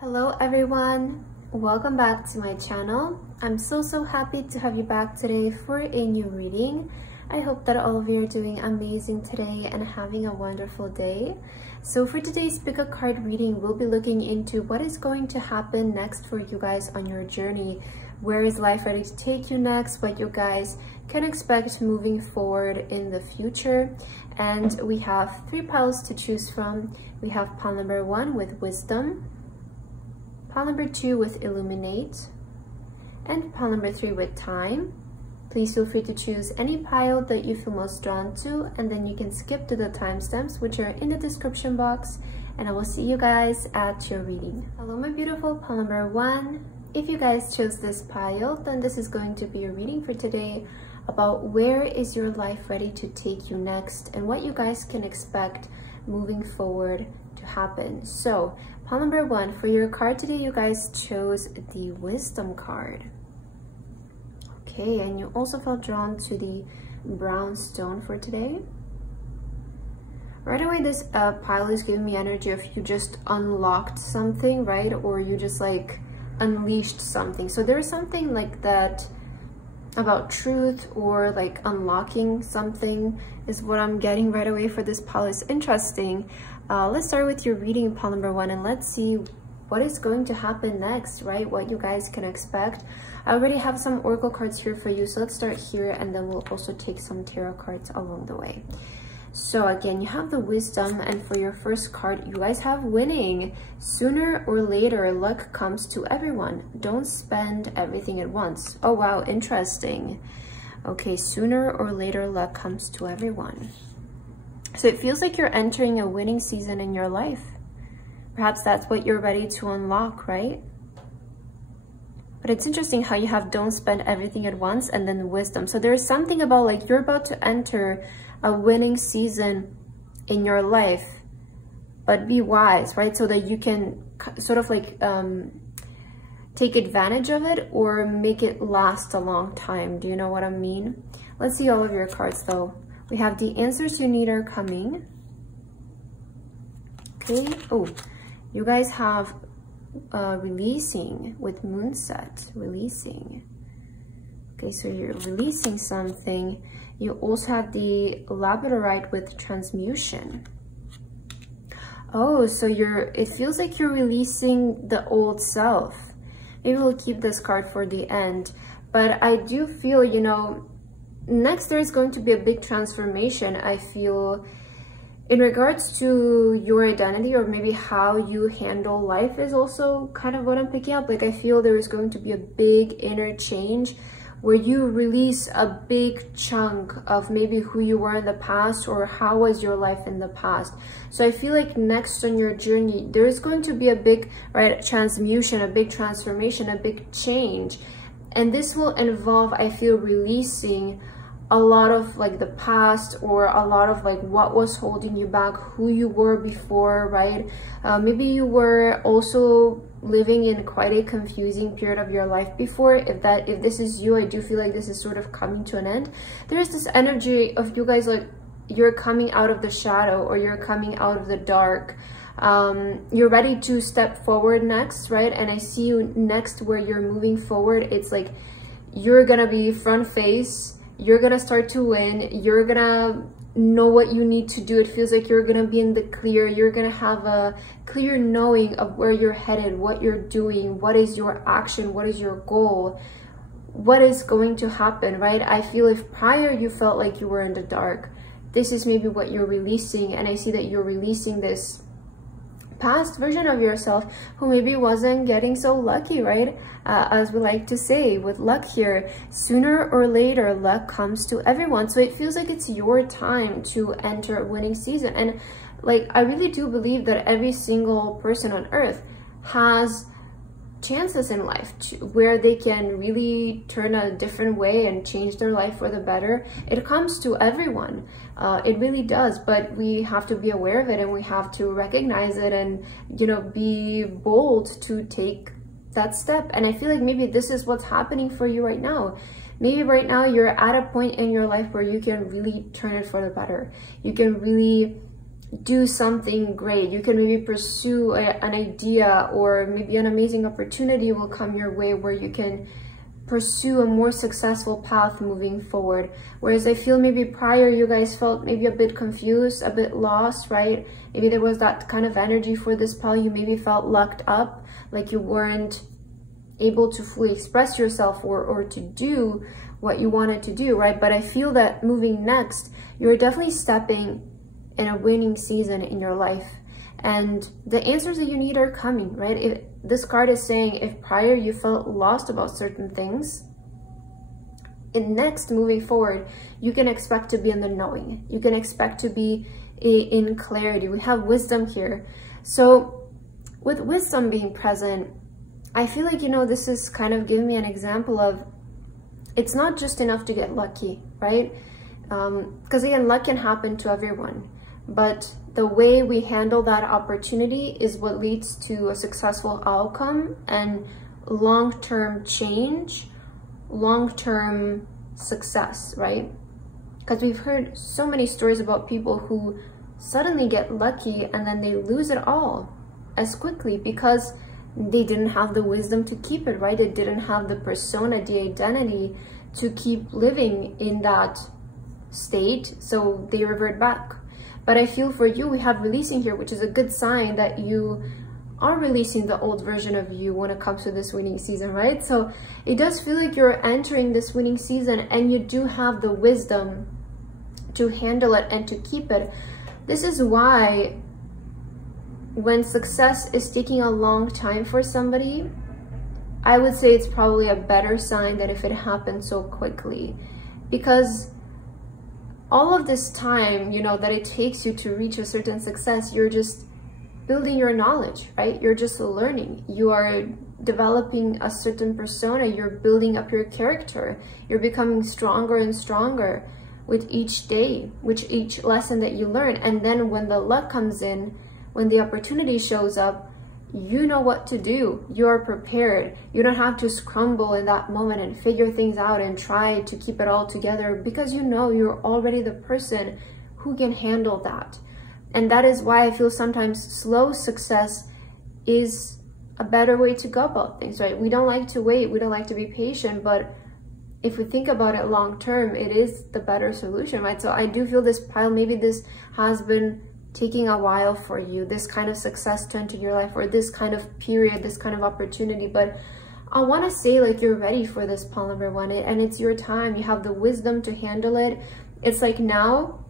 Hello everyone, welcome back to my channel. I'm so happy to have you back today for a new reading. I hope that all of you are doing amazing today and having a wonderful day. So for today's pick a card reading, we'll be looking into what is going to happen next for you guys on your journey. Where is life ready to take you next? What you guys can expect moving forward in the future. And we have 3 piles to choose from. We have pile number 1 with wisdom, pile number 2 with illuminate, and pile number 3 with time. Please feel free to choose any pile that you feel most drawn to, and then you can skip to the timestamps which are in the description box, and I will see you guys at your reading. Hello my beautiful pile number 1. If you guys chose this pile, then this is going to be your reading for today about where is your life ready to take you next and what you guys can expect moving forward to happen. So pile number 1, for your card today, you guys chose the wisdom card. Okay, and you also felt drawn to the brown stone for today. Right away, this pile is giving me energy of you just unlocked something, right? Or you just like unleashed something. So there's something like that about truth or like unlocking something is what I'm getting right away for this pile. Is interesting. Let's start with your reading, pile number 1, and let's see what is going to happen next, right? What you guys can expect. I already have some oracle cards here for you, so let's start here and then we'll also take some tarot cards along the way. So again, you have the wisdom, and for your first card, you guys have winning. Sooner or later, luck comes to everyone. Don't spend everything at once. Oh wow, interesting. Okay, sooner or later, luck comes to everyone. So it feels like you're entering a winning season in your life. Perhaps that's what you're ready to unlock, right? But it's interesting how you have don't spend everything at once and then wisdom. So there's something about like you're about to enter a winning season in your life, but be wise, right? So that you can sort of like take advantage of it or make it last a long time. Do you know what I mean? Let's see all of your cards though. We have the answers you need are coming. Okay. Oh, you guys have releasing with moonset, releasing. Okay, so you're releasing something. You also have the labradorite with transmutation. Oh, so it feels like you're releasing the old self. Maybe we'll keep this card for the end, but I do feel, you know, next there's going to be a big transformation, I feel, in regards to your identity, or maybe how you handle life is also kind of what I'm picking up. Like I feel there is going to be a big inner change where you release a big chunk of maybe who you were in the past or how was your life in the past. So I feel like next on your journey, there is going to be a big, right, transmutation, a big transformation, a big change. And this will involve, I feel, releasing a lot of like the past, or a lot of like what was holding you back, who you were before, right? Maybe you were also living in quite a confusing period of your life before. If this is you, I do feel like this is sort of coming to an end. There's this energy of you guys like you're coming out of the shadow, or you're coming out of the dark. You're ready to step forward next, right? And I see you next where you're moving forward. It's like you're gonna be front face. You're gonna start to win. You're gonna know what you need to do. It feels like you're gonna be in the clear. You're gonna have a clear knowing of where you're headed, what you're doing, what is your action, what is your goal, what is going to happen, right? I feel if prior you felt like you were in the dark, this is maybe what you're releasing. And I see that you're releasing this past version of yourself who maybe wasn't getting so lucky, right? As we like to say with luck here, sooner or later luck comes to everyone. So it feels like it's your time to enter a winning season. And like I really do believe that every single person on earth has chances in life where they can really turn a different way and change their life for the better. It comes to everyone. It really does, but we have to be aware of it, and we have to recognize it, and, you know, be bold to take that step. And I feel like maybe this is what's happening for you right now. Maybe right now you're at a point in your life where you can really turn it for the better. You can really do something great. You can maybe pursue an idea, or maybe an amazing opportunity will come your way where you can pursue a more successful path moving forward. Whereas I feel maybe prior you guys felt maybe a bit confused, a bit lost, right? Maybe there was that kind of energy for this pile. You maybe felt locked up, like you weren't able to fully express yourself or to do what you wanted to do, right? But I feel that moving next, you're definitely stepping in a winning season in your life, and the answers that you need are coming, right? If this card is saying, if prior you felt lost about certain things, in next, moving forward, you can expect to be in the knowing. You can expect to be in clarity. We have wisdom here. So with wisdom being present, I feel like, you know, this is kind of giving me an example of, it's not just enough to get lucky, right? Because again, luck can happen to everyone, but the way we handle that opportunity is what leads to a successful outcome and long-term change, long-term success, right? Because we've heard so many stories about people who suddenly get lucky and then they lose it all as quickly because they didn't have the wisdom to keep it, right? They didn't have the persona, the identity to keep living in that state, so they revert back. But I feel for you, we have releasing here, which is a good sign that you are releasing the old version of you when it comes to this winning season, right? So it does feel like you're entering this winning season and you do have the wisdom to handle it and to keep it. This is why when success is taking a long time for somebody, I would say it's probably a better sign than if it happened so quickly. Because all of this time, you know, that it takes you to reach a certain success, you're just building your knowledge, right? You're just learning. You are developing a certain persona. You're building up your character. You're becoming stronger and stronger with each day, with each lesson that you learn. And then when the luck comes in, when the opportunity shows up, you know what to do. You're prepared. You don't have to scramble in that moment and figure things out and try to keep it all together, because you know you're already the person who can handle that. And that is why I feel sometimes slow success is a better way to go about things, right? We don't like to wait. We don't like to be patient, but if we think about it long term, it is the better solution, right? So I do feel this pile, maybe this has been taking a while for you, this kind of success to enter your life, or this kind of period, this kind of opportunity. But I want to say, like, you're ready for this pile number one, and it's your time. You have the wisdom to handle it. It's like now,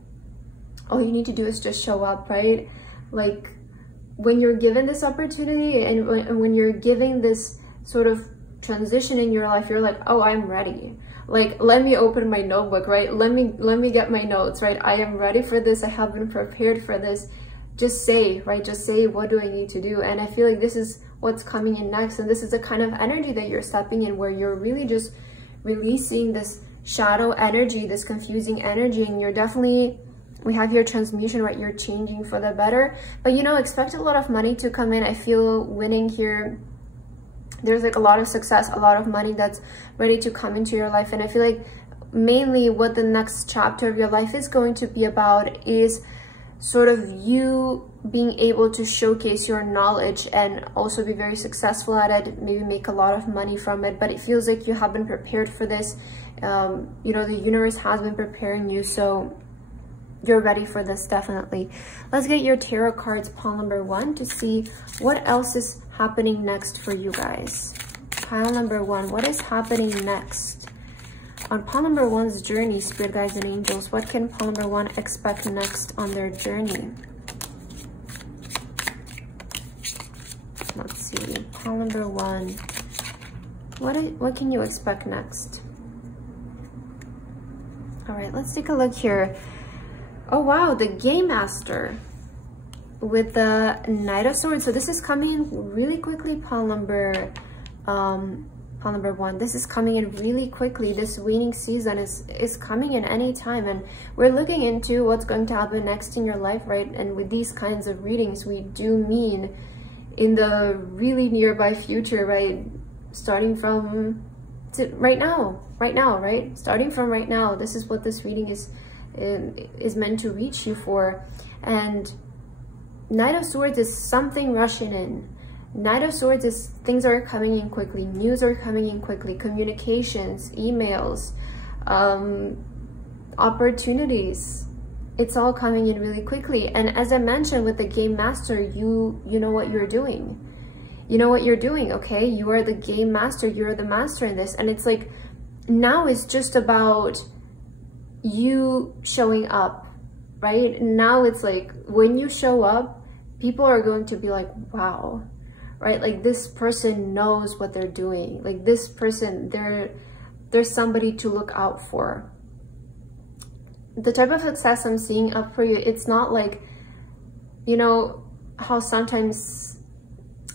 all you need to do is just show up, right? Like when you're given this opportunity and when you're giving this sort of transition in your life, you're like, oh, I'm ready. Like, let me open my notebook, right? Let me get my notes, right? I am ready for this. I have been prepared for this. Just say, right? Just say, what do I need to do? And I feel like this is what's coming in next. And this is the kind of energy that you're stepping in, where you're really just releasing this shadow energy, this confusing energy. And you're definitely, we have your transmutation, right? You're changing for the better. But, you know, expect a lot of money to come in. I feel winning here. There's like a lot of success, a lot of money that's ready to come into your life. And I feel like mainly what the next chapter of your life is going to be about is sort of you being able to showcase your knowledge and also be very successful at it, maybe make a lot of money from it. But it feels like you have been prepared for this. You know, the universe has been preparing you, so you're ready for this, definitely. Let's get your tarot cards, pile number one, to see what else is happening next for you guys. Pile number one, what is happening next? On pile number one's journey, spirit guides and angels, what can pile number one expect next on their journey? Let's see, pile number one, what can you expect next? All right, let's take a look here. Oh wow, the Game Master with the Knight of Swords. So this is coming in really quickly, pile number one. This is coming in really quickly. This winning season is coming in any time, and we're looking into what's going to happen next in your life, right? And with these kinds of readings, we do mean in the really nearby future, right? Starting from right now, right? Starting from right now. This is what this reading is meant to reach you for. And Knight of Swords is something rushing in. Knight of Swords is things are coming in quickly, news are coming in quickly, communications, emails, opportunities. It's all coming in really quickly. And as I mentioned with the Game Master, you know what you're doing. You know what you're doing, okay? You are the Game Master, you're the master in this. And it's like, now it's just about you showing up, right? Now it's like, when you show up, people are going to be like, wow, right? Like, this person knows what they're doing. Like, this person, there's somebody to look out for. The type of success I'm seeing up for you, it's not like, you know, how sometimes,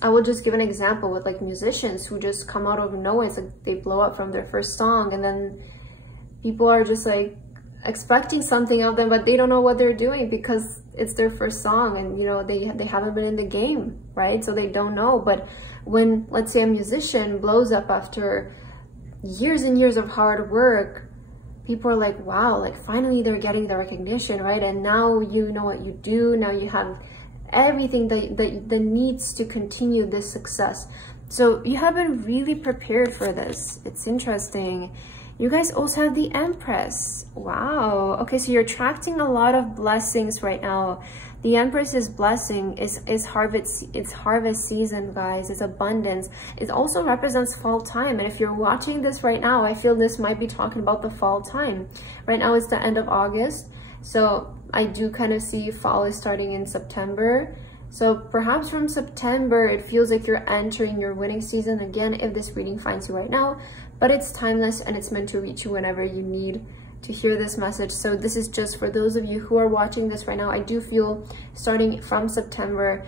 I will just give an example with like musicians who just come out of nowhere. It's like they blow up from their first song, and then people are just like expecting something of them, but they don't know what they're doing because it's their first song, and you know, they haven't been in the game, right? So they don't know. But when, let's say, a musician blows up after years and years of hard work, people are like, wow, like finally they're getting the recognition, right? And now you know what you do, now you have everything that needs to continue this success. So you have been really prepared for this. It's interesting. You guys also have the Empress. Wow. Okay, so you're attracting a lot of blessings right now. The Empress is blessing, is harvest, it's harvest season, guys. It's abundance. It also represents fall time. And if you're watching this right now, I feel this might be talking about the fall time. Right now it's the end of August. So I do kind of see fall is starting in September. So perhaps from September, it feels like you're entering your winning season again, if this reading finds you right now. But it's timeless and it's meant to reach you whenever you need to hear this message. So this is just for those of you who are watching this right now. I do feel starting from September,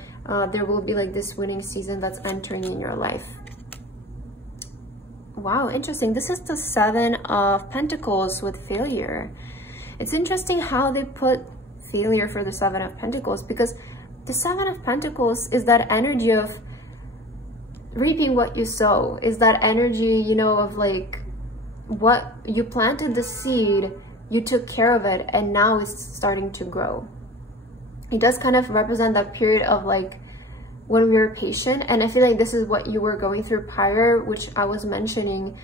there will be like this winning season that's entering in your life. Wow, interesting. This is the Seven of Pentacles with failure. It's interesting how they put failure for the Seven of Pentacles, because the Seven of Pentacles is that energy of reaping what you sow, is that energy, you know, of like what you planted the seed, you took care of it, and now it's starting to grow. It does kind of represent that period of like when we were patient. And I feel like this is what you were going through prior, which I was mentioning,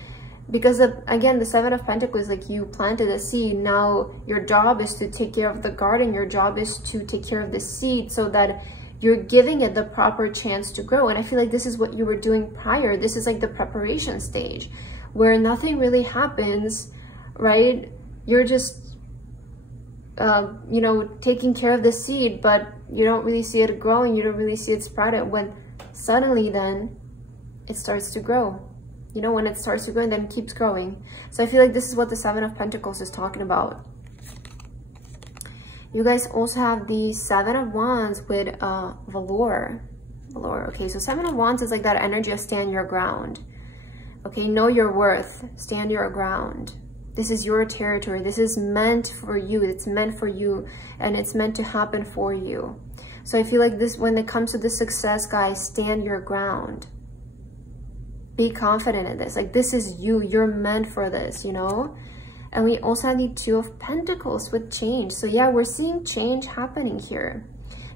because of, again, the Seven of Pentacles, like you planted a seed. Now your job is to take care of the garden. Your job is to take care of the seed so that you're giving it the proper chance to grow. And I feel like this is what you were doing prior. This is like the preparation stage where nothing really happens, right? You're just, you know, taking care of the seed, but you don't really see it growing. You don't really see it sprouted, when suddenly then it starts to grow. You know, when it starts to grow and then keeps growing. So I feel like this is what the Seven of Pentacles is talking about. You guys also have the Seven of Wands with velour. Okay, so Seven of Wands is like that energy of stand your ground. Okay, know your worth, stand your ground. This is your territory. This is meant for you. It's meant for you, and it's meant to happen for you. So I feel like this, when it comes to the success, guys, stand your ground. Be confident in this. Like, this is you. You're meant for this, you know? And we also have the Two of Pentacles with change. So yeah, we're seeing change happening here.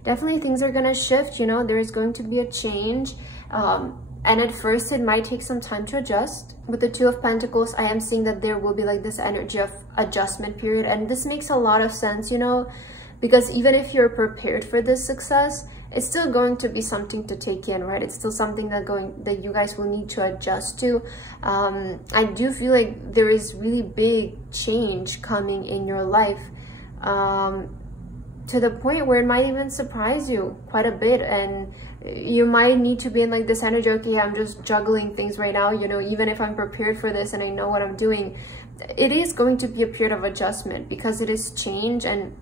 Definitely things are going to shift, you know? There's going to be a change. And at first it might take some time to adjust. With the Two of Pentacles, I am seeing that there will be like this energy of adjustment period. And this makes a lot of sense, you know? Because even if you're prepared for this success, it's still going to be something to take in, right? It's still something that you guys will need to adjust to. I do feel like there is really big change coming in your life, to the point where it might even surprise you quite a bit, and you might need to be in like this energy, okay, I'm just juggling things right now, you know, even if I'm prepared for this and I know what I'm doing, it is going to be a period of adjustment because it is change. And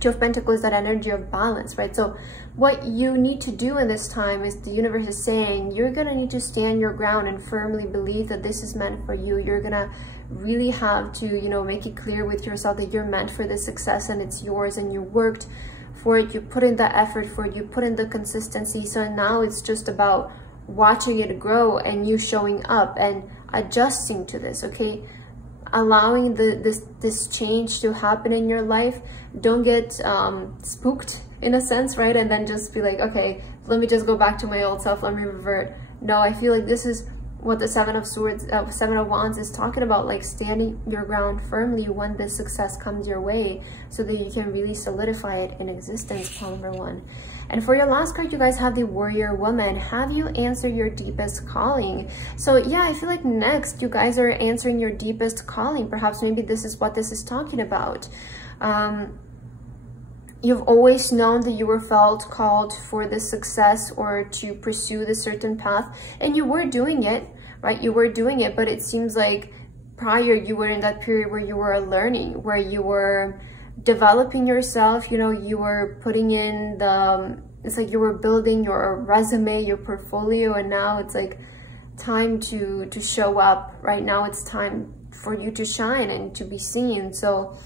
Two of Pentacles is that energy of balance, right? So what you need to do in this time is, the universe is saying, you're going to need to stand your ground and firmly believe that this is meant for you. You're going to really have to, you know, make it clear with yourself that you're meant for this success and it's yours, and you worked for it. You put in the effort for it. You put in the consistency. So now it's just about watching it grow and you showing up and adjusting to this, okay? allowing this change to happen in your life. Don't get spooked in a sense, right? And then just be like, okay, let me just go back to my old self, let me revert. No, I feel like this is what the Seven of Swords, Seven of Wands is talking about, like standing your ground firmly when this success comes your way so that you can really solidify it in existence, pile number 1. And for your last card, you guys have the Warrior Woman. Have you answered your deepest calling? So yeah, I feel like next you guys are answering your deepest calling. Perhaps maybe this is what this is talking about. You've always known that you were felt called for this success or to pursue this certain path, and you were doing it, right? You were doing it, but it seems like prior you were in that period where you were learning, where you were developing yourself, you know, you were putting in it's like you were building your resume, your portfolio, and now it's like time to show up. Right now it's time for you to shine and to be seen. So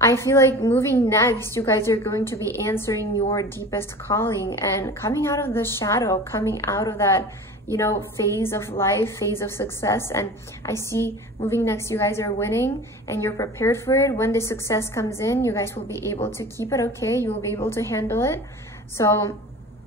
I feel like moving next, you guys are going to be answering your deepest calling and coming out of the shadow, coming out of that, you know, phase of life, phase of success. And I see moving next, you guys are winning and you're prepared for it. When the success comes in, you guys will be able to keep it okay. You will be able to handle it. So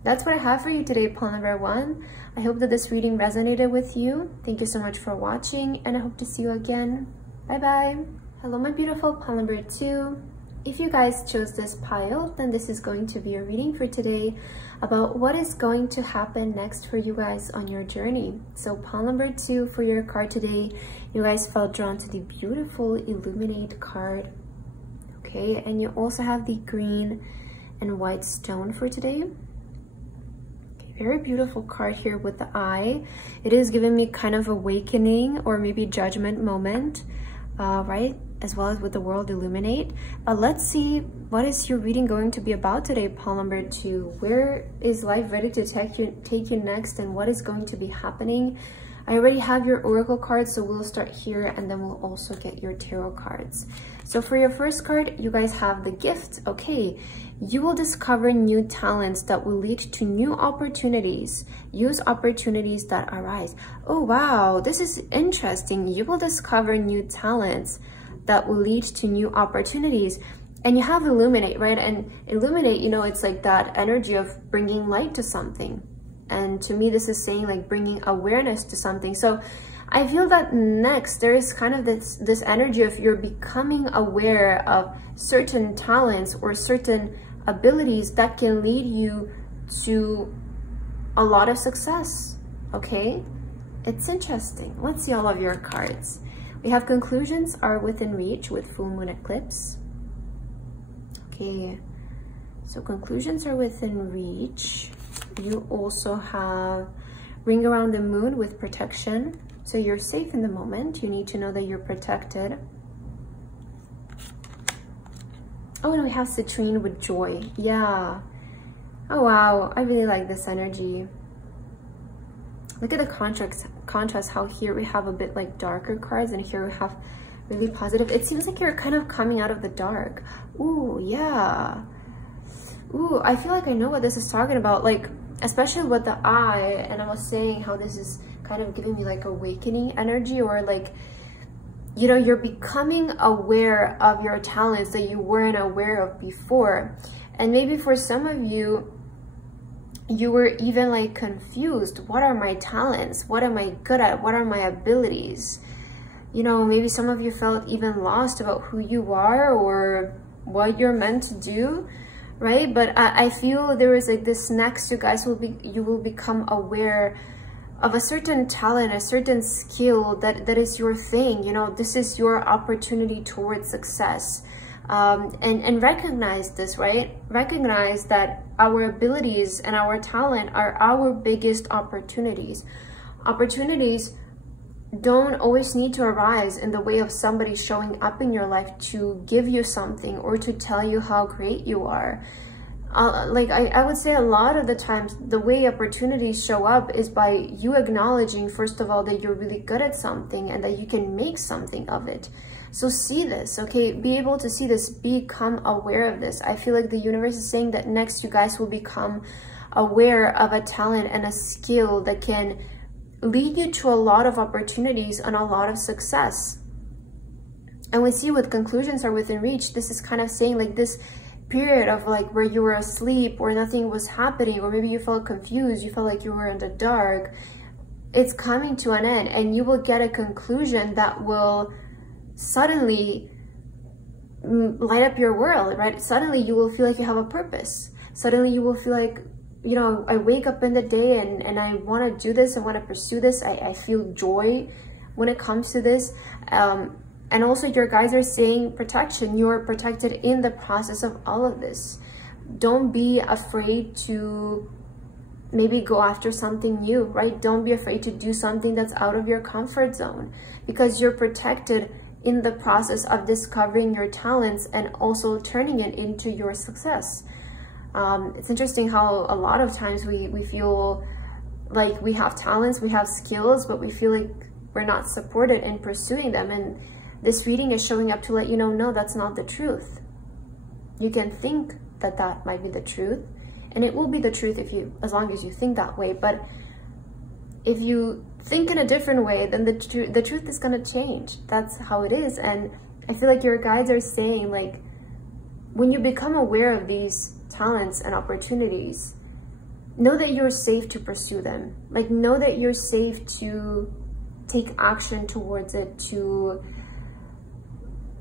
that's what I have for you today, pile number 1. I hope that this reading resonated with you. Thank you so much for watching, and I hope to see you again. Bye-bye. Hello, my beautiful pile number 2. If you guys chose this pile, then this is going to be a reading for today about what is going to happen next for you guys on your journey. So pile number 2 for your card today, you guys felt drawn to the beautiful Illuminate card. Okay, and you also have the green and white stone for today. Okay, very beautiful card here with the eye. It is giving me kind of awakening or maybe judgment moment, right? As well as with the world illuminate. But let's see, what is your reading going to be about today, pile number 2? Where is life ready to take you next, and what is going to be happening? I already have your oracle cards, so we'll start here and then we'll also get your tarot cards. So for your first card, you guys have the gift. Okay, you will discover new talents that will lead to new opportunities. Use opportunities that arise. Oh wow, this is interesting. You will discover new talents that will lead to new opportunities. And you have illuminate, right? And illuminate, you know, it's like that energy of bringing light to something. And to me, this is saying like bringing awareness to something. So I feel that next there is kind of this energy of you're becoming aware of certain talents or certain abilities that can lead you to a lot of success. Okay, it's interesting. Let's see all of your cards. We have conclusions are within reach with full moon eclipse. Okay, so conclusions are within reach. You also have ring around the moon with protection. So you're safe in the moment. You need to know that you're protected. Oh, and we have citrine with joy. Yeah. Oh, wow. I really like this energy. Look at the contrast, how here we have a bit like darker cards and here we have really positive. It seems like you're kind of coming out of the dark. Ooh, yeah. Ooh, I feel like I know what this is talking about. Like, especially with the eye, and I was saying how this is kind of giving me like awakening energy, or like, you know, you're becoming aware of your talents that you weren't aware of before. And maybe for some of you, you were even like confused. What are my talents? What am I good at? What are my abilities? You know, maybe some of you felt even lost about who you are or what you're meant to do, right? But I feel there is like this next, you will become aware of a certain talent, a certain skill that is your thing. You know, this is your opportunity towards success. And recognize this, right? Recognize that our abilities and our talent are our biggest opportunities. Opportunities don't always need to arise in the way of somebody showing up in your life to give you something or to tell you how great you are. Like I would say a lot of the times the way opportunities show up is by you acknowledging, first of all, that you're really good at something and that you can make something of it. So see this, okay? Be able to see this, become aware of this. I feel like the universe is saying that next you guys will become aware of a talent and a skill that can lead you to a lot of opportunities and a lot of success. And we see with conclusions are within reach, this is kind of saying like this period of like where you were asleep or nothing was happening, or maybe you felt confused, you felt like you were in the dark, it's coming to an end, and you will get a conclusion that will suddenly light up your world, right? Suddenly you will feel like you have a purpose. Suddenly you will feel like, you know, I wake up in the day and I want to do this, I want to pursue this, I feel joy when it comes to this. And also your guides are saying protection. You're protected in the process of all of this. Don't be afraid to maybe go after something new, right? Don't be afraid to do something that's out of your comfort zone, because you're protected in the process of discovering your talents and also turning it into your success. It's interesting how a lot of times we feel like we have talents, we have skills, but we feel like we're not supported in pursuing them. And this reading is showing up to let you know, no, that's not the truth. You can think that that might be the truth, and it will be the truth as long as you think that way. But if you think in a different way, then the truth is going to change. That's how it is. And I feel like your guides are saying, like, when you become aware of these talents and opportunities, know that you're safe to pursue them. Like, know that you're safe to take action towards it, to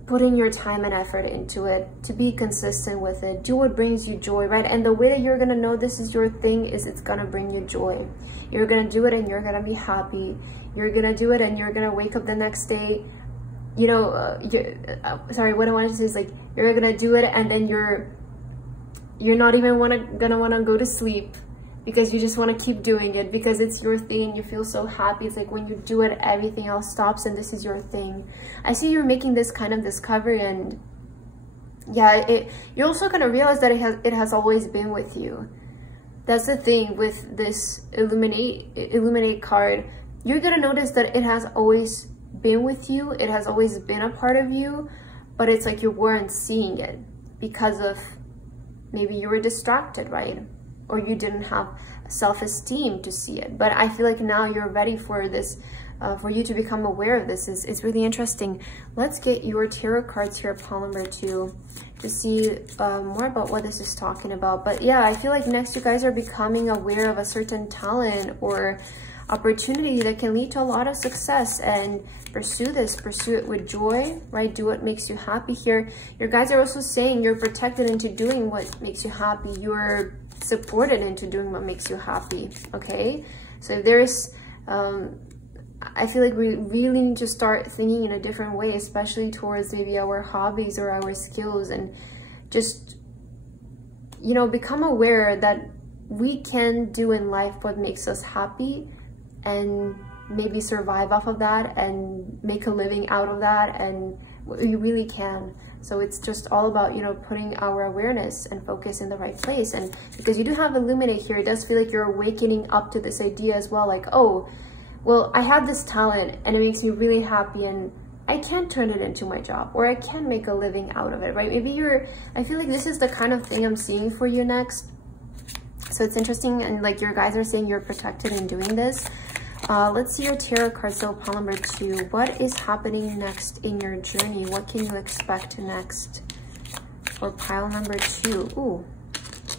put in your time and effort into it, to be consistent with it, do what brings you joy, right? And the way that you're gonna know this is your thing is it's gonna bring you joy. You're gonna do it and you're gonna be happy. You're gonna do it and you're gonna wake up the next day, you know, sorry, what I wanted to say is, like, you're gonna do it and then you're not even gonna wanna go to sleep, because you just want to keep doing it because it's your thing. You feel so happy. It's like when you do it, everything else stops and this is your thing. I see you're making this kind of discovery, and yeah, you're also going to realize that it has always been with you. That's the thing with this illuminate card. You're going to notice that it has always been with you. It has always been a part of you, but it's like you weren't seeing it because of maybe you were distracted, right? Or you didn't have self-esteem to see it. But I feel like now you're ready for this, for you to become aware of this. It's really interesting. Let's get your tarot cards here, pile number 2, to see more about what this is talking about. But yeah, I feel like next you guys are becoming aware of a certain talent or opportunity that can lead to a lot of success, and pursue it with joy, right? Do what makes you happy here. Your guys are also saying you're protected into doing what makes you happy. You're supported into doing what makes you happy. Okay, so if there's I feel like we really need to start thinking in a different way, especially towards maybe our hobbies or our skills, and just, you know, become aware that we can do in life what makes us happy, and maybe survive off of that and make a living out of that, and we really can. So it's just all about, you know, putting our awareness and focus in the right place. And because you do have illuminate here, it does feel like you're awakening up to this idea as well, like, oh, well, I have this talent and it makes me really happy, and I can turn it into my job, or I can make a living out of it, right? Maybe I feel like this is the kind of thing I'm seeing for you next. So it's interesting, and like your guys are saying you're protected in doing this. Let's see your tarot card. So pile number 2, what is happening next in your journey? What can you expect next for pile number 2? Ooh,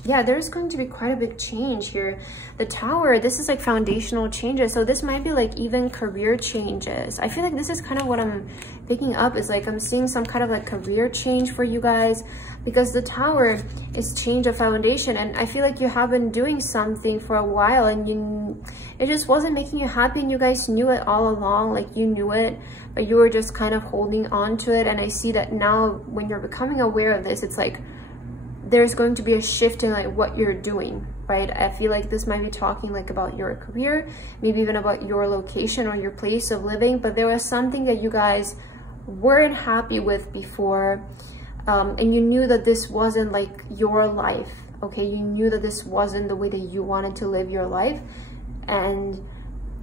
yeah, there's going to be quite a big change here. The Tower, this is like foundational changes. So this might be like even career changes. I feel like this is kind of what I'm picking up, is like I'm seeing some kind of like career change for you guys, because the Tower is change of foundation. And I feel like you have been doing something for a while and it just wasn't making you happy, and you guys knew it all along. Like you knew it, but you were just kind of holding on to it. And I see that now when you're becoming aware of this, it's like there's going to be a shift in like what you're doing, right? I feel like this might be talking like about your career, maybe even about your location or your place of living, but there was something that you guys weren't happy with before, and you knew that this wasn't like your life, okay? You knew that this wasn't the way that you wanted to live your life. And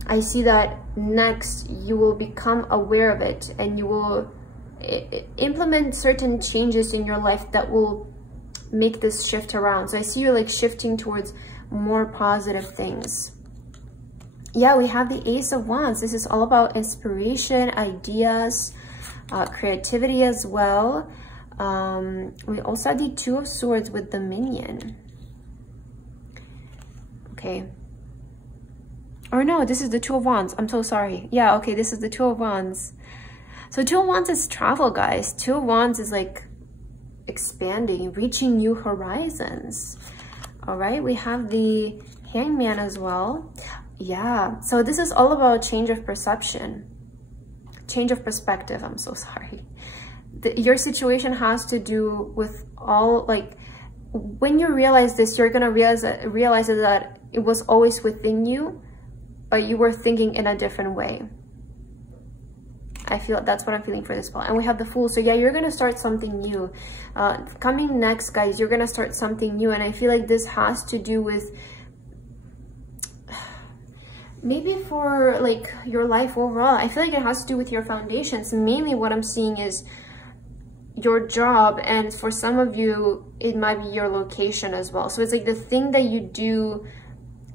I see that next you will become aware of it, and you will implement certain changes in your life that will make this shift around. So I see you're like shifting towards more positive things. Yeah, we have the Ace of Wands. This is all about inspiration, ideas, creativity as well. We also had the Two of Swords with the Minion. Okay. Or no, this is the Two of Wands. I'm so sorry. Yeah, okay, this is the Two of Wands. So Two of Wands is travel, guys. Two of Wands is like expanding, reaching new horizons. All right, we have the Hangman as well. Yeah, so this is all about change of perception, change of perspective. I'm so sorry. Your situation has to do with all, like, when you realize this, you're gonna realize that it was always within you, but you were thinking in a different way. I feel that's what I'm feeling for this spell. And we have the Fool. So yeah, you're gonna start something new. Coming next, guys, you're gonna start something new, and I feel like this has to do with maybe for like your life overall. I feel like it has to do with your foundations. Mainly what I'm seeing is your job, and for some of you it might be your location as well. So it's like the thing that you do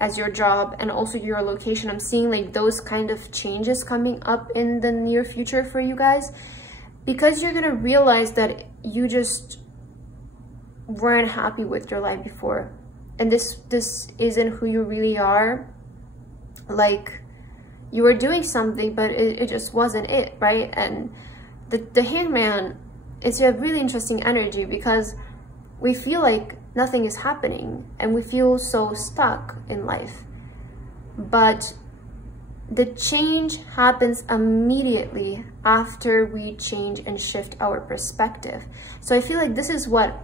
as your job and also your location. I'm seeing like those kind of changes coming up in the near future for you guys, because you're gonna realize that you just weren't happy with your life before, and this isn't who you really are. Like, you were doing something, but it just wasn't it, right? And the Hangman is a really interesting energy, because we feel like nothing is happening and we feel so stuck in life. But the change happens immediately after we change and shift our perspective. So I feel like this is what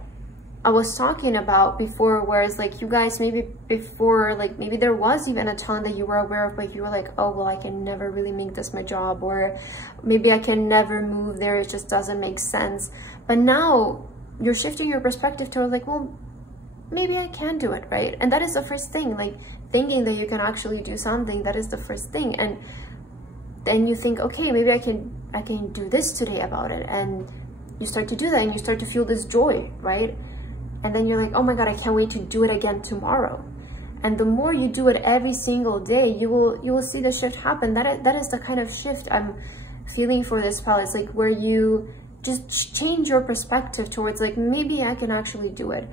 I was talking about before, whereas like you guys, maybe before, like maybe there was even a talent that you were aware of, but you were like, oh, well, I can never really make this my job, or maybe I can never move there, it just doesn't make sense. But now you're shifting your perspective to like, well, maybe I can do it, right? And that is the first thing, like thinking that you can actually do something, that is the first thing. And then you think, okay, maybe I can do this today about it. And you start to do that, and you start to feel this joy, right? And then you're like, oh my God, I can't wait to do it again tomorrow. And the more you do it every single day, you will see the shift happen. That is the kind of shift I'm feeling for this spell. It's like where you just change your perspective towards like, maybe I can actually do it.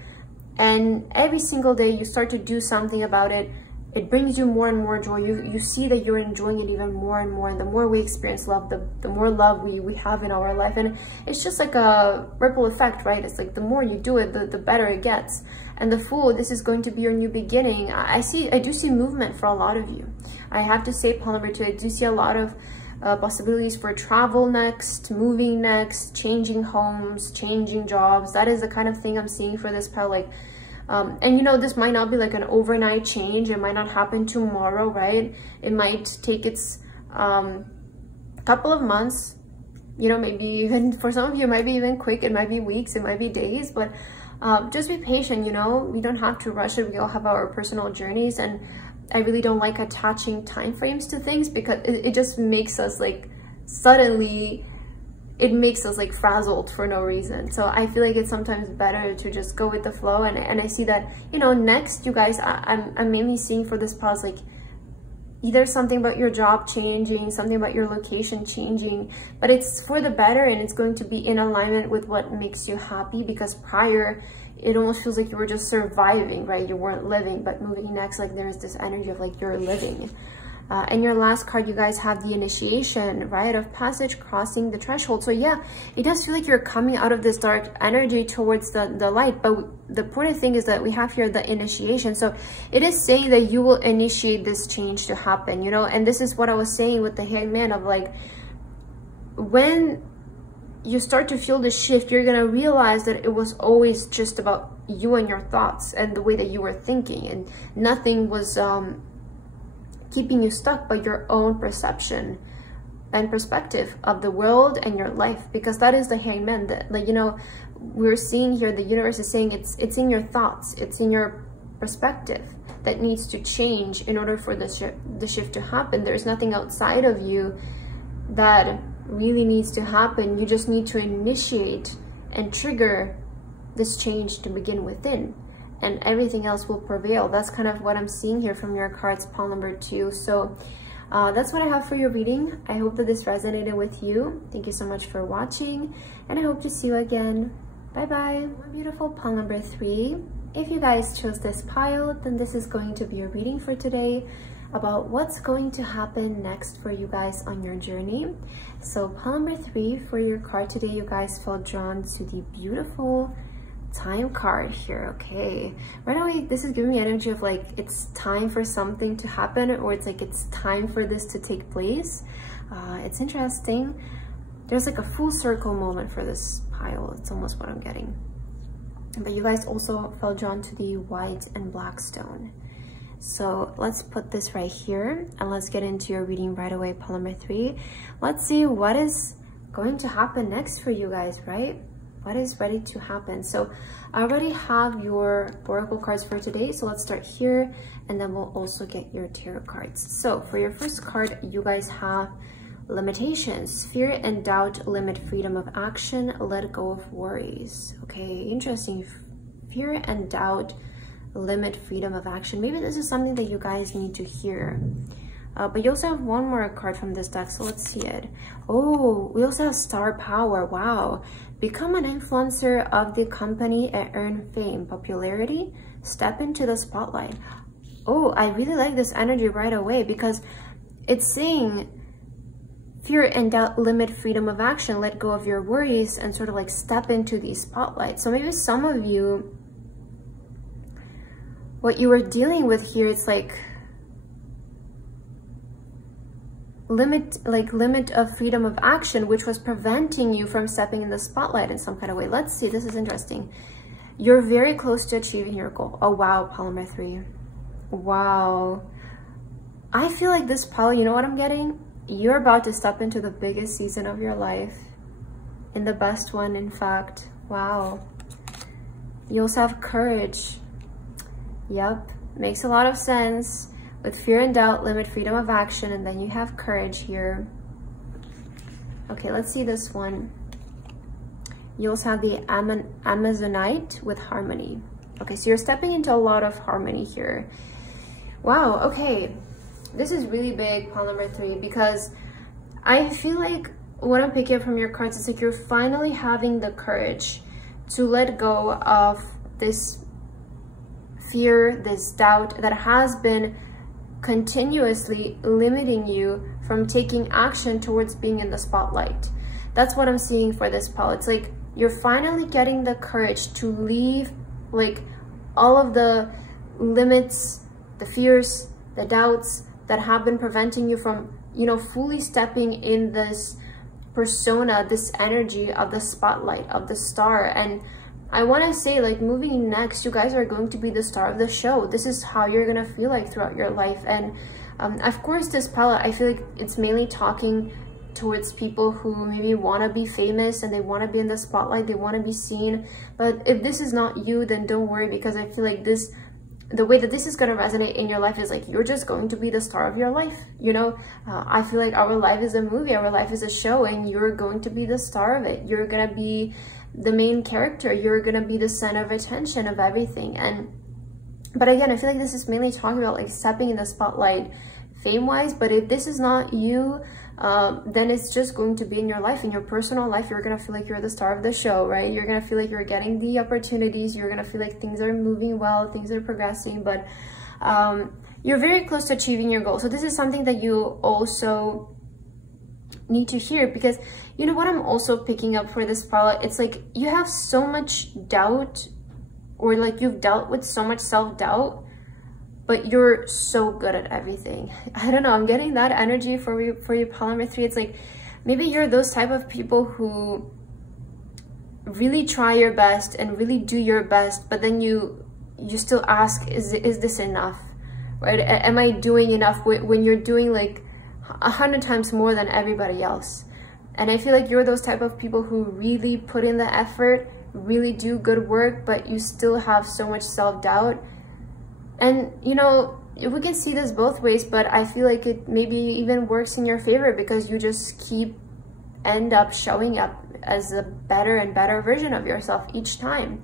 And every single day you start to do something about it. It brings you more and more joy. You see that you're enjoying it even more and more. And the more we experience love, the more love we have in our life. And it's just like a ripple effect, right? It's like the more you do it, the better it gets. And the Fool, this is going to be your new beginning. I do see movement for a lot of you. I have to say, Pile number 2, I do see a lot of possibilities for travel next, moving next, changing homes, changing jobs. That is the kind of thing I'm seeing for this pile. Like, and you know, this might not be like an overnight change. It might not happen tomorrow, right? It might take its couple of months, you know, maybe even for some of you, it might be even quick. It might be weeks, it might be days, but just be patient, you know? We don't have to rush it. We all have our personal journeys, and I really don't like attaching time frames to things, because it just makes us like suddenly, it makes us like frazzled for no reason. So I feel like it's sometimes better to just go with the flow. And I see that, you know, next, you guys, I'm mainly seeing for this pause, like either something about your job changing, something about your location changing, but it's for the better, and it's going to be in alignment with what makes you happy. Because prior, it almost feels like you were just surviving, right? You weren't living. But moving next, like there's this energy of like you're living. And your last card, you guys have the Initiation, Rite of Passage, crossing the threshold. So yeah, it does feel like you're coming out of this dark energy towards the light. But the important thing is that we have here the Initiation. So it is saying that you will initiate this change to happen, you know? And this is what I was saying with the Hangman of like, when you start to feel the shift, you're gonna realize that it was always just about you and your thoughts and the way that you were thinking, and nothing was keeping you stuck by your own perception and perspective of the world and your life. Because that is the Hangman, that, like, you know, we're seeing here, the universe is saying it's in your thoughts, it's in your perspective that needs to change in order for the shift to happen. There's nothing outside of you that really needs to happen. You just need to initiate and trigger this change to begin within, and everything else will prevail. That's kind of what I'm seeing here from your cards, pile number 2. So that's what I have for your reading. I hope that this resonated with you. Thank you so much for watching, and I hope to see you again. Bye bye. Beautiful pile number 3. If you guys chose this pile, then this is going to be your reading for today about what's going to happen next for you guys on your journey. So pile number 3 for your card today, you guys felt drawn to the beautiful time card here. Okay, right away this is giving me energy of like it's time for something to happen, or it's like it's time for this to take place. It's interesting. There's like a full circle moment for this pile. It's almost what I'm getting. But you guys also felt drawn to the white and black stone. So let's put this right here and let's get into your reading right away, pile number 3. Let's see what is going to happen next for you guys, right? What is ready to happen? So I already have your oracle cards for today, so let's start here and then we'll also get your tarot cards. So for your first card, you guys have limitations. Fear and doubt limit freedom of action. Let go of worries. Okay, interesting. Fear and doubt limit freedom of action. Maybe this is something that you guys need to hear. But you also have one more card from this deck, so let's see it. Oh, we also have star power. Wow. Become an influencer of the company and earn fame, popularity. Step into the spotlight. Oh, I really like this energy right away because it's saying fear and doubt limit freedom of action. Let go of your worries and sort of like step into the spotlight. So maybe some of you, what you were dealing with here, it's like limit of freedom of action, which was preventing you from stepping in the spotlight in some kind of way. Let's see, this is interesting. You're very close to achieving your goal. Oh wow, pile number 3. Wow. I feel like this pile, you know what I'm getting? You're about to step into the biggest season of your life. In the best one, in fact. Wow. You also have courage. Yep, makes a lot of sense. With fear and doubt, limit freedom of action, and then you have courage here. Okay, let's see this one. You also have the Amazonite with harmony. Okay, so you're stepping into a lot of harmony here. Wow, okay. This is really big, pile number 3, because I feel like what I'm picking up from your cards is like you're finally having the courage to let go of this fear, this doubt that has been continuously limiting you from taking action towards being in the spotlight. That's what I'm seeing for this pile. It's like you're finally getting the courage to leave like all of the limits, the fears, the doubts that have been preventing you from, you know, fully stepping in this persona, this energy of the spotlight, of the star. And I want to say, like, moving next, you guys are going to be the star of the show. This is how you're going to feel like throughout your life. And of course, this palette, I feel like it's mainly talking towards people who maybe want to be famous and they want to be in the spotlight, they want to be seen. But if this is not you, then don't worry, because I feel like this, the way that this is going to resonate in your life is like you're just going to be the star of your life, you know. I feel like our life is a movie, our life is a show, and you're going to be the star of it. You're going to be the main character, you're going to be the center of attention of everything. But again, I feel like this is mainly talking about like stepping in the spotlight fame wise. But if this is not you, then it's just going to be in your life, in your personal life. You're gonna feel like you're the star of the show, right? You're gonna feel like you're getting the opportunities, you're gonna feel like things are moving well, things are progressing, but you're very close to achieving your goal. So this is something that you also need to hear, because you know what I'm also picking up for this palette, it's like you have so much doubt, or like you've dealt with so much self-doubt, but you're so good at everything. I don't know, I'm getting that energy for you pile number 3. It's like maybe you're those type of people who really try your best and really do your best, but then you still ask, is this enough, right? Am I doing enough, when you're doing like 100 times more than everybody else? And I feel like you're those type of people who really put in the effort, really do good work, but you still have so much self-doubt. And you know, we can see this both ways, but I feel like it maybe even works in your favor, because you just end up showing up as a better and better version of yourself each time.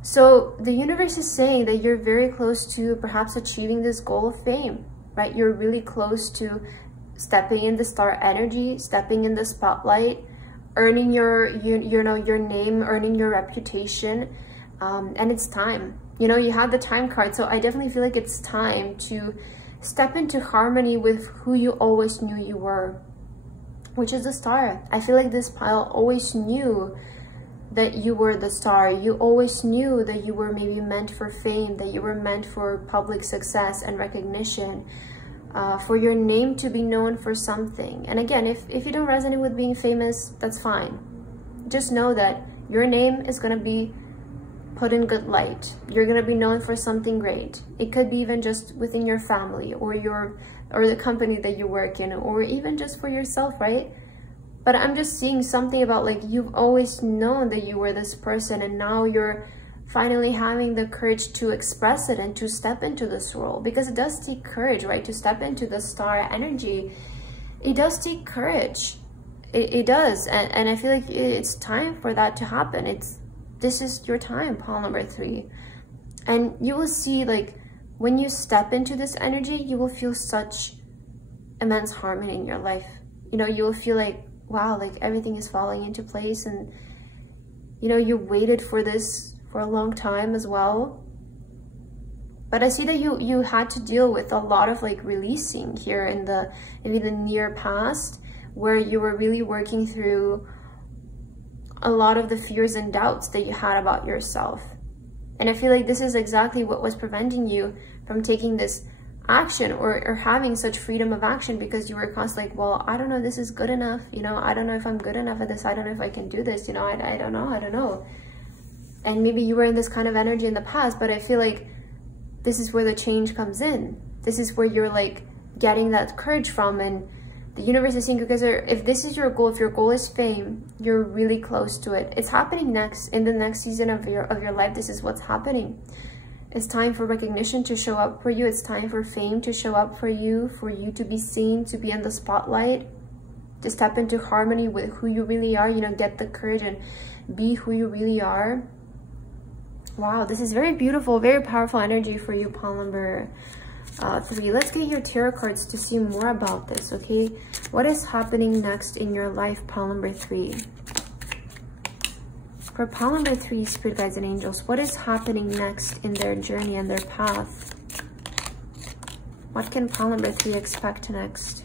So the universe is saying that you're very close to perhaps achieving this goal of fame, right? You're really close to stepping in the star energy, stepping in the spotlight, earning your name, earning your reputation, and it's time. You know, you have the time card, so I definitely feel like it's time to step into harmony with who you always knew you were, which is the star. I feel like this pile always knew that you were the star. You always knew that you were maybe meant for fame, that you were meant for public success and recognition, for your name to be known for something. And again, if you don't resonate with being famous, that's fine. Just know that your name is going to be put in good light. You're going to be known for something great. It could be even just within your family or the company that you work in, or even just for yourself, right? But I'm just seeing something about like you've always known that you were this person, and now you're finally having the courage to express it and to step into this role, because it does take courage, right? To step into the star energy, it does take courage. It does, and I feel like it's time for that to happen. This is your time, pile number 3. And you will see, like, when you step into this energy, you will feel such immense harmony in your life. You know, you will feel like, wow, like everything is falling into place. And, you know, you waited for this for a long time as well. But I see that you had to deal with a lot of like releasing here in maybe the near past, where you were really working through a lot of the fears and doubts that you had about yourself. And I feel like this is exactly what was preventing you from taking this action or having such freedom of action, because you were constantly like, well, I don't know if this is good enough, you know, I don't know if I'm good enough at this, I don't know if I can do this, you know, I don't know. And maybe you were in this kind of energy in the past, but I feel like this is where the change comes in. This is where you're like getting that courage from, and the universe is saying, because if this is your goal, if your goal is fame, you're really close to it. It's happening next, in the next season of your life. This is what's happening. It's time for recognition to show up for you. It's time for fame to show up for you to be seen, to be in the spotlight, to step into harmony with who you really are, you know, get the courage and be who you really are. Wow, this is very beautiful, very powerful energy for you, pile number 3. Let's get your tarot cards to see more about this, okay? What is happening next in your life, pile number 3? For pile number 3, spirit guides and angels, what is happening next in their journey and their path? What can pile number 3 expect next?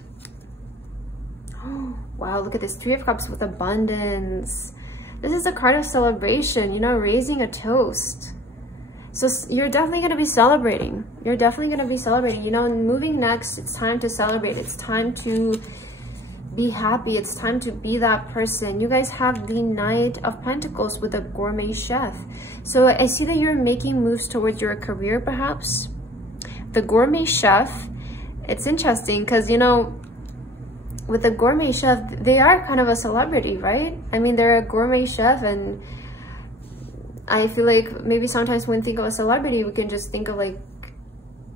Oh, wow, look at this 3 of Cups with abundance. This is a card of celebration, you know, raising a toast. So you're definitely going to be celebrating. You're definitely going to be celebrating. You know, moving next, it's time to celebrate. It's time to be happy. It's time to be that person. You guys have the Knight of Pentacles with a gourmet chef. So I see that you're making moves towards your career, perhaps. The gourmet chef, it's interesting because, you know, with the gourmet chef, they are kind of a celebrity, right? I mean, they're a gourmet chef, and I feel like maybe sometimes when we think of a celebrity, we can just think of like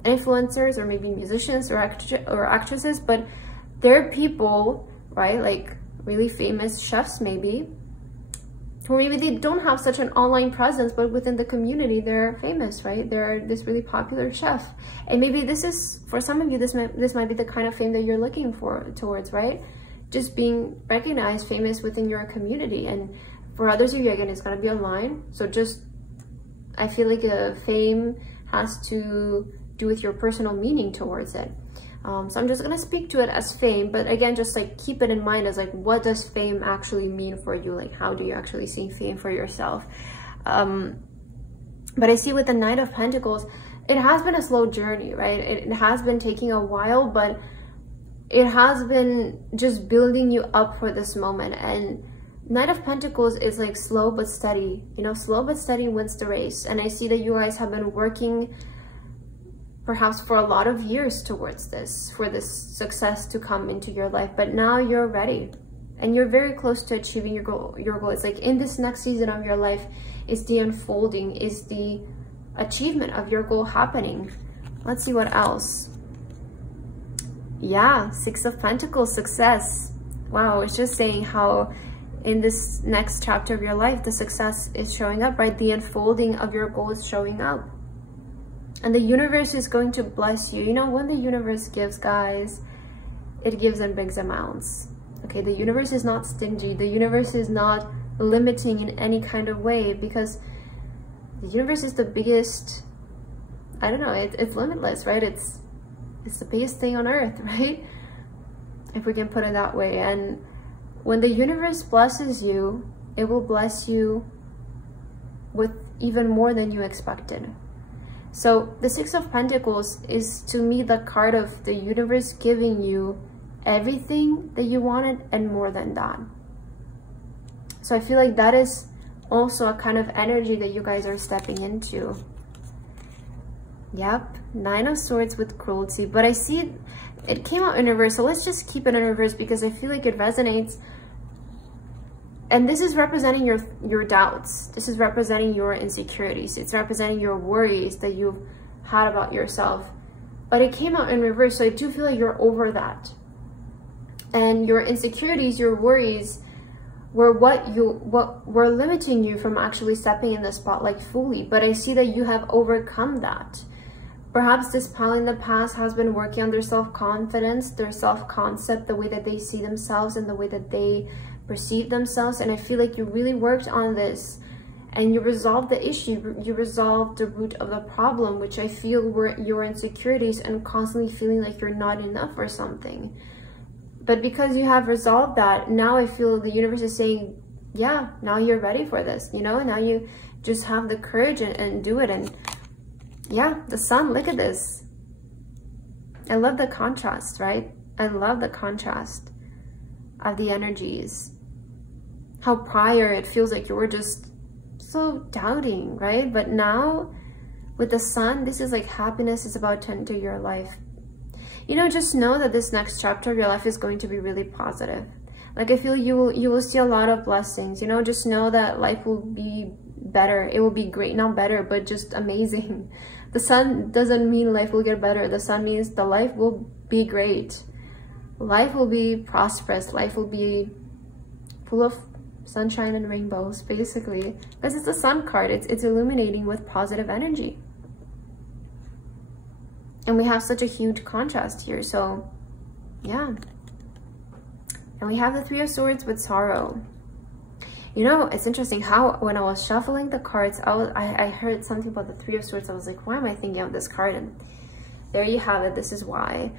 influencers or maybe musicians or actresses, but there are people, right, like really famous chefs maybe, or maybe they don't have such an online presence, but within the community they're famous, right? They're this really popular chef, and maybe this is, for some of you, this might be the kind of fame that you're looking towards, right? Just being recognized, famous within your community. And for others of you, again, it's going to be online. So just, I feel like fame has to do with your personal meaning towards it. So I'm just going to speak to it as fame, but again, just like keep it in mind as like, what does fame actually mean for you? Like, how do you actually see fame for yourself? But I see with the Knight of Pentacles, it has been a slow journey, right? It has been taking a while, but it has been just building you up for this moment. And Knight of Pentacles is like slow but steady, you know, slow but steady wins the race. And I see that you guys have been working perhaps for a lot of years towards this, for this success to come into your life, but now you're ready and you're very close to achieving your goal. It's like in this next season of your life is the unfolding, is the achievement of your goal happening. Let's see what else. Yeah, 6 of Pentacles, success. Wow, it's just saying how in this next chapter of your life, the success is showing up, right? The unfolding of your goal is showing up. And the universe is going to bless you. You know, when the universe gives, guys, it gives in big amounts. Okay, the universe is not stingy. The universe is not limiting in any kind of way, because the universe is the biggest, I don't know, it's limitless, right? It's the biggest thing on earth, right? If we can put it that way. And when the universe blesses you, it will bless you with even more than you expected. So the Six of Pentacles is, to me, the card of the universe giving you everything that you wanted and more than that. So I feel like that is also a kind of energy that you guys are stepping into. Yep, Nine of Swords with cruelty. But I see it came out in reverse, so let's just keep it in reverse because I feel like it resonates. And this is representing your doubts. This is representing your insecurities. It's representing your worries that you've had about yourself. But it came out in reverse, so I do feel like you're over that. And your insecurities, your worries, were what were limiting you from actually stepping in the spotlight fully. But I see that you have overcome that. Perhaps this pile in the past has been working on their self-confidence, their self-concept, the way that they see themselves and the way that they perceive themselves. And I feel like you really worked on this and you resolved the issue. You resolved the root of the problem, which I feel were your insecurities and constantly feeling like you're not enough or something. But because you have resolved that, now I feel the universe is saying, yeah, now you're ready for this, you know, now you just have the courage and do it. And yeah, the Sun, look at this. I love the contrast, right? I love the contrast of the energies. How prior it feels like you were just so doubting, right? But now with the Sun, this is like happiness is about to enter your life. You know, just know that this next chapter of your life is going to be really positive. Like I feel you will see a lot of blessings, you know, just know that life will be better. It will be great, not better, but just amazing. The Sun doesn't mean life will get better. The Sun means the life will be great. Life will be prosperous. Life will be full of sunshine and rainbows, basically. Because it's the Sun card. It's illuminating with positive energy. And we have such a huge contrast here, so yeah. And we have the Three of Swords with sorrow. You know, it's interesting how when I was shuffling the cards, I heard something about the Three of Swords. I was like, why am I thinking of this card? And there you have it. This is why.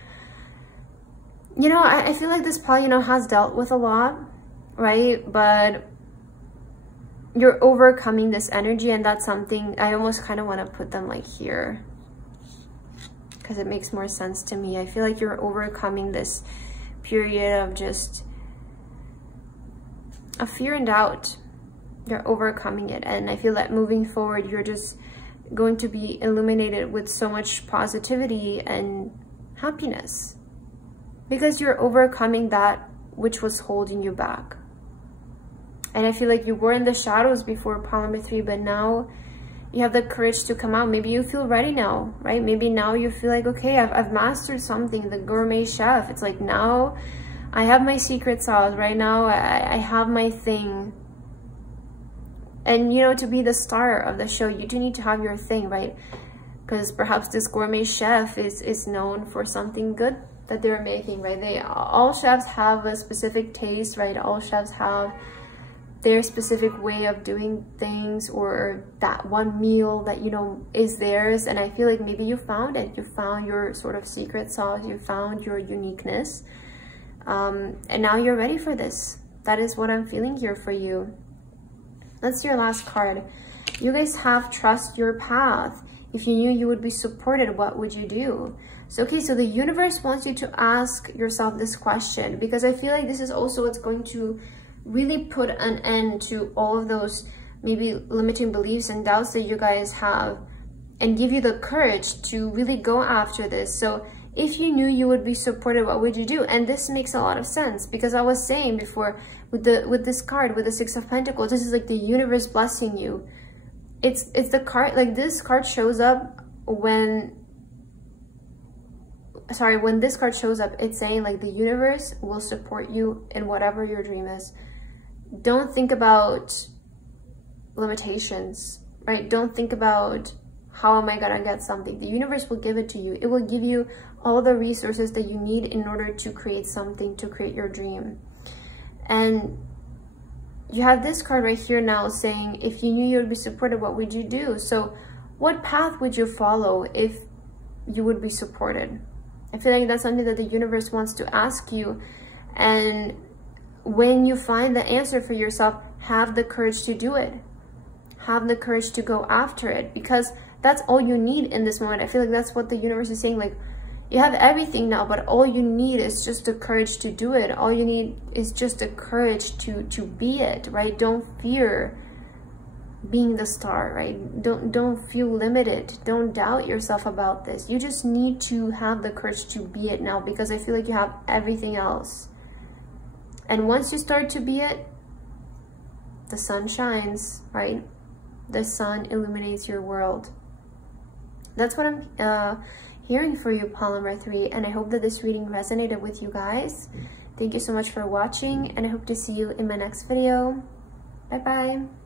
You know, I feel like this pile, you know, has dealt with a lot, right? But you're overcoming this energy, and that's something I almost kind of want to put them like here, because it makes more sense to me. I feel like you're overcoming this period of just a fear and doubt. You're overcoming it. And I feel that moving forward, you're just going to be illuminated with so much positivity and happiness, because you're overcoming that which was holding you back. And I feel like you were in the shadows before pile number 3, but now you have the courage to come out. Maybe you feel ready now, right? Maybe now you feel like, okay, I've mastered something, the gourmet chef. It's like, now I have my secret sauce. Right now I have my thing. And, you know, to be the star of the show, you do need to have your thing, right? Because perhaps this gourmet chef is known for something good that they're making, right? All chefs have a specific taste, right? All chefs have their specific way of doing things, or that one meal that, you know, is theirs. And I feel like maybe you found it. You found your sort of secret sauce. You found your uniqueness. And now you're ready for this. That is what I'm feeling here for you. That's your last card. You guys have trust your path. If you knew you would be supported, what would you do? So, okay, so the universe wants you to ask yourself this question, because I feel like this is also what's going to really put an end to all of those maybe limiting beliefs and doubts that you guys have, and give you the courage to really go after this. So if you knew you would be supported, what would you do? And this makes a lot of sense, because I was saying before with this card, with the Six of Pentacles, this is like the universe blessing you. It's the card, like this card shows up when this card shows up, it's saying like the universe will support you in whatever your dream is. Don't think about limitations, right? Don't think about how am I gonna get something? The universe will give it to you. It will give you all the resources that you need in order to create something, to create your dream. And you have this card right here now saying, if you knew you would be supported, what would you do? So what path would you follow if you would be supported? I feel like that's something that the universe wants to ask you. And when you find the answer for yourself, have the courage to do it. Have the courage to go after it, because that's all you need in this moment. I feel like that's what the universe is saying. Like, you have everything now, but all you need is just the courage to do it. All you need is just the courage to be it, right? Don't fear being the star, right? Don't feel limited. Don't doubt yourself about this. You just need to have the courage to be it now, because I feel like you have everything else. And once you start to be it, the sun shines, right? The sun illuminates your world. That's what I'm hearing for you, Pile number 3, and I hope that this reading resonated with you guys. Thank you so much for watching, and I hope to see you in my next video. Bye bye.